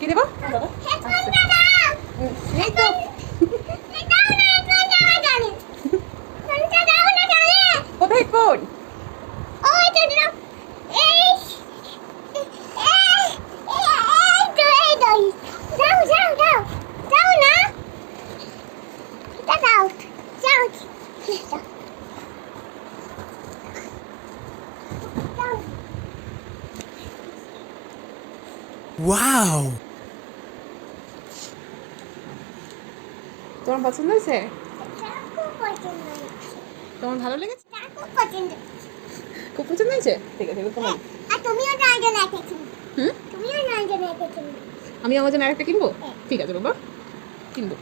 কি দেবো এই তো কোথায় হেডফোন Wow! তোমার পছন্দ হয়েছে তোমার ভালো লেগেছে খুব পছন্দ হয়েছে ঠিক আছে তোমার হুম আমি আমাজন আরেকটা কিনবো ঠিক আছে বাবা কিনবো